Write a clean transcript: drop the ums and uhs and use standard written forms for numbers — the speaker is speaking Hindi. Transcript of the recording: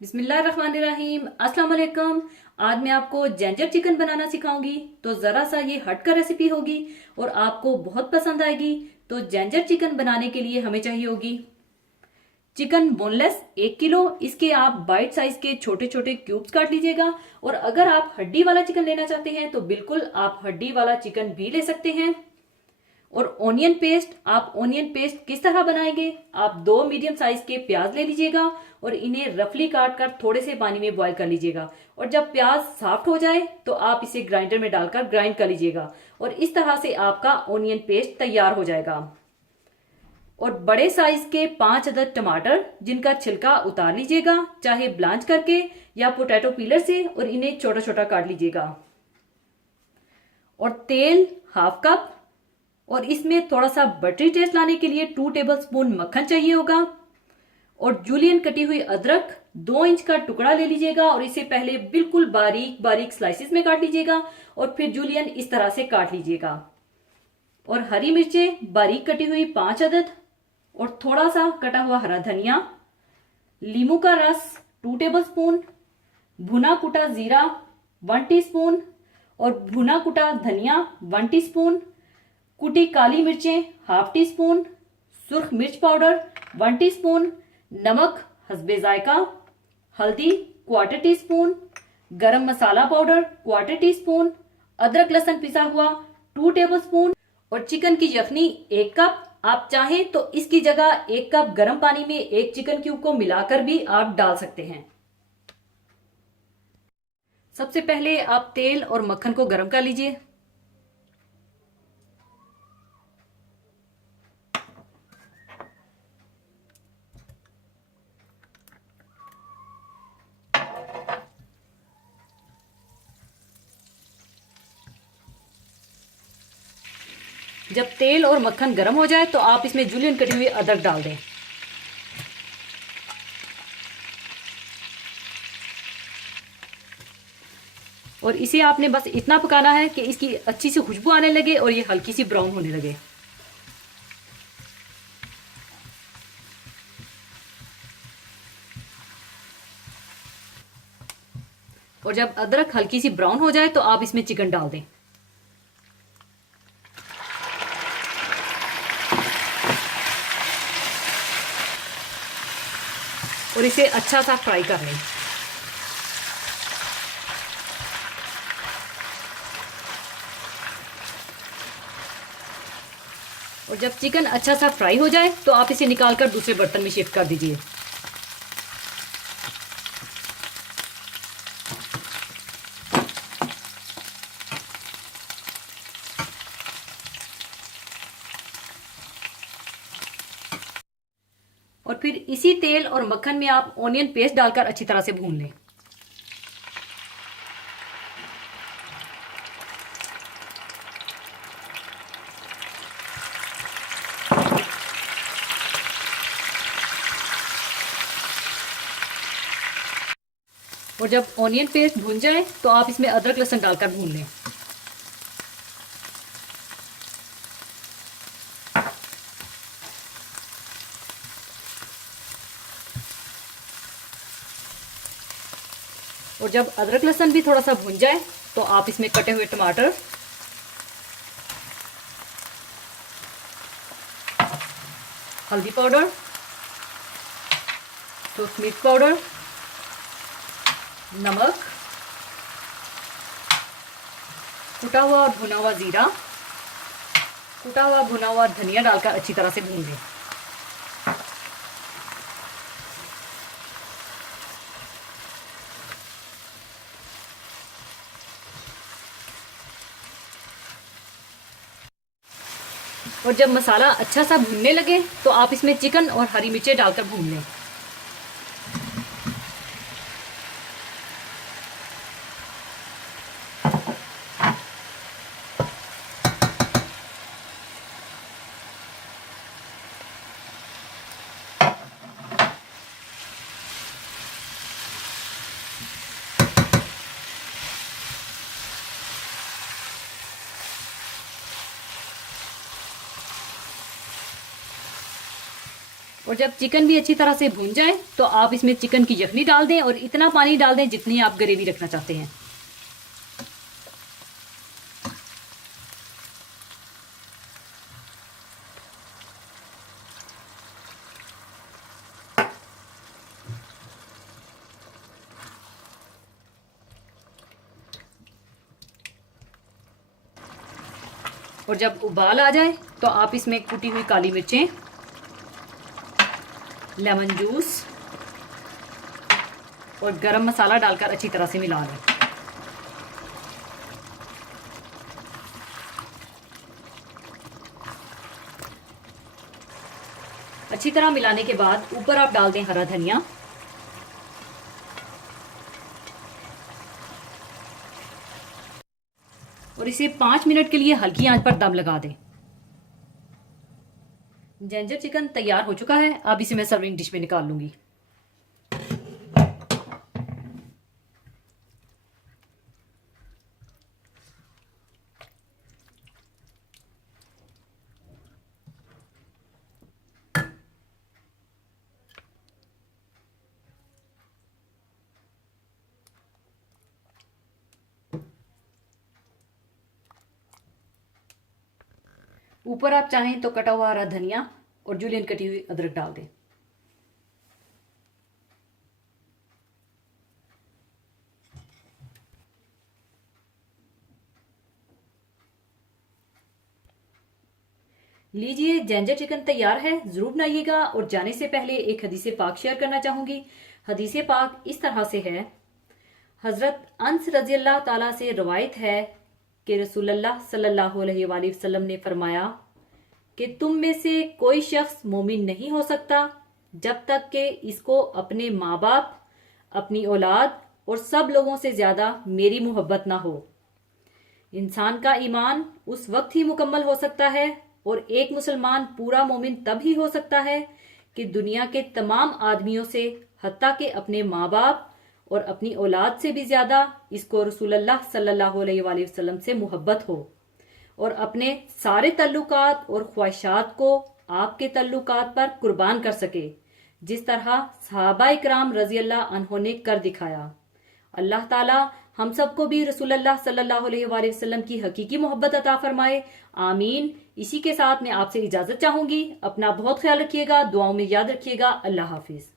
बिस्मिल्लाहिर्रहमानिर्रहीम। अस्सलाम वालेकुम। आज मैं आपको जिंजर चिकन बनाना सिखाऊंगी। तो ज़रा सा ये हटकर रेसिपी होगी और आपको बहुत पसंद आएगी। तो जिंजर चिकन बनाने के लिए हमें चाहिए होगी चिकन बोनलेस 1 किलो। इसके आप बाइट साइज के छोटे छोटे क्यूब्स काट लीजिएगा। और अगर आप हड्डी वाला चिकन लेना चाहते हैं तो बिल्कुल आप हड्डी वाला चिकन भी ले सकते हैं। और ऑनियन पेस्ट, आप ऑनियन पेस्ट किस तरह बनाएंगे, आप 2 मीडियम साइज के प्याज ले लीजिएगा और इन्हें रफली काट कर थोड़े से पानी में बॉईल कर लीजिएगा। और जब प्याज सॉफ्ट हो जाए तो आप इसे ग्राइंडर में डालकर ग्राइंड कर लीजिएगा। और इस तरह से आपका ऑनियन पेस्ट तैयार हो जाएगा। और बड़े साइज के 5 अदद टमाटर जिनका छिलका उतार लीजिएगा, चाहे ब्लांच करके या पोटैटो पीलर से, और इन्हें छोटा छोटा काट लीजिएगा। और तेल 1/2 कप, और इसमें थोड़ा सा बटरी टेस्ट लाने के लिए 2 टेबलस्पून मक्खन चाहिए होगा। और जूलियन कटी हुई अदरक 2 इंच का टुकड़ा ले लीजिएगा और इसे पहले बिल्कुल बारीक बारीक स्लाइसिस में काट लीजिएगा और फिर जूलियन इस तरह से काट लीजिएगा। और हरी मिर्चें बारीक कटी हुई 5 अदद, और थोड़ा सा कटा हुआ हरा धनिया, लीमू का रस 2 टेबलस्पून, भुना कुटा जीरा 1 टीस्पून, और भुना कुटा धनिया 1 टीस्पून, कुटी काली मिर्चें 1/2 टीस्पून, सुर्ख मिर्च पाउडर 1 टीस्पून, नमक हस्बे जायका, हल्दी 1/4 टीस्पून, गरम मसाला पाउडर 1/4 टीस्पून, अदरक लहसुन पिसा हुआ 2 टेबलस्पून, और चिकन की यखनी 1 कप। आप चाहें तो इसकी जगह 1 कप गर्म पानी में एक चिकन क्यूब को मिलाकर भी आप डाल सकते हैं। सबसे पहले आप तेल और मक्खन को गर्म कर लीजिए। जब तेल और मक्खन गर्म हो जाए तो आप इसमें जूलियन कटी हुई अदरक डाल दें। और इसे आपने बस इतना पकाना है कि इसकी अच्छी सी खुशबू आने लगे और ये हल्की सी ब्राउन होने लगे। और जब अदरक हल्की सी ब्राउन हो जाए तो आप इसमें चिकन डाल दें। और इसे अच्छा सा फ्राई कर लें। और जब चिकन अच्छा सा फ्राई हो जाए तो आप इसे निकालकर दूसरे बर्तन में शिफ्ट कर दीजिए। और फिर इसी तेल और मक्खन में आप ऑनियन पेस्ट डालकर अच्छी तरह से भून लें। और जब ऑनियन पेस्ट भून जाए तो आप इसमें अदरक लहसुन डालकर भून लें। और जब अदरक लहसुन भी थोड़ा सा भून जाए तो आप इसमें कटे हुए टमाटर, हल्दी पाउडर, तो मिर्च पाउडर, नमक, कुटा हुआ और भुना हुआ जीरा, कुटा हुआ भुना हुआ धनिया डालकर अच्छी तरह से भून लें। और जब मसाला अच्छा सा भूनने लगे तो आप इसमें चिकन और हरी मिर्चें डालकर भून लें। और जब चिकन भी अच्छी तरह से भून जाए तो आप इसमें चिकन की यखनी डाल दें और इतना पानी डाल दें जितनी आप ग्रेवी रखना चाहते हैं। और जब उबाल आ जाए तो आप इसमें कुटी हुई काली मिर्चें, लेमन जूस और गरम मसाला डालकर अच्छी तरह से मिला लें। अच्छी तरह मिलाने के बाद ऊपर आप डाल दें हरा धनिया और इसे 5 मिनट के लिए हल्की आंच पर दम लगा दें। जिंजर चिकन तैयार हो चुका है। अब इसे मैं सर्विंग डिश में निकाल लूंगी। ऊपर आप चाहें तो कटा हुआ हरा धनिया और जूलियन कटी हुई अदरक डाल दें। लीजिए, जिंजर चिकन तैयार है। जरूर बनाइएगा। और जाने से पहले एक हदीस पाक शेयर करना चाहूंगी। हदीस पाक इस तरह से है। हजरत अंस रजी अल्लाह ताला से रवायत है कि रसूलुल्लाह सल्लल्लाहु अलैहि वसल्लम ने फरमाया कि तुम में से कोई शख्स मोमिन नहीं हो सकता जब तक कि इसको अपने माँ बाप, अपनी औलाद और सब लोगों से ज्यादा मेरी मोहब्बत ना हो। इंसान का ईमान उस वक्त ही मुकम्मल हो सकता है और एक मुसलमान पूरा मोमिन तब ही हो सकता है कि दुनिया के तमाम आदमियों से, हत्ता के अपने माँ बाप और अपनी औलाद से भी ज्यादा इसको रसूलुल्लाह सल्लल्लाहु अलैहि वसल्लम से मोहब्बत हो और अपने सारे तल्लुकात और ख्वाहिशात को आपके तल्लुकात पर कुर्बान कर सके, जिस तरह सहाबा इकराम रजी अल्लाह अन्हों ने कर दिखाया। अल्लाह ताला हम सबको भी रसूलुल्लाह सल्लल्लाहु अलैहि वसल्लम की हकीकी मोहब्बत अता फरमाए। आमीन। इसी के साथ मैं आपसे इजाजत चाहूंगी। अपना बहुत ख्याल रखिएगा, दुआओं में याद रखिएगा। अल्लाह हाफिज।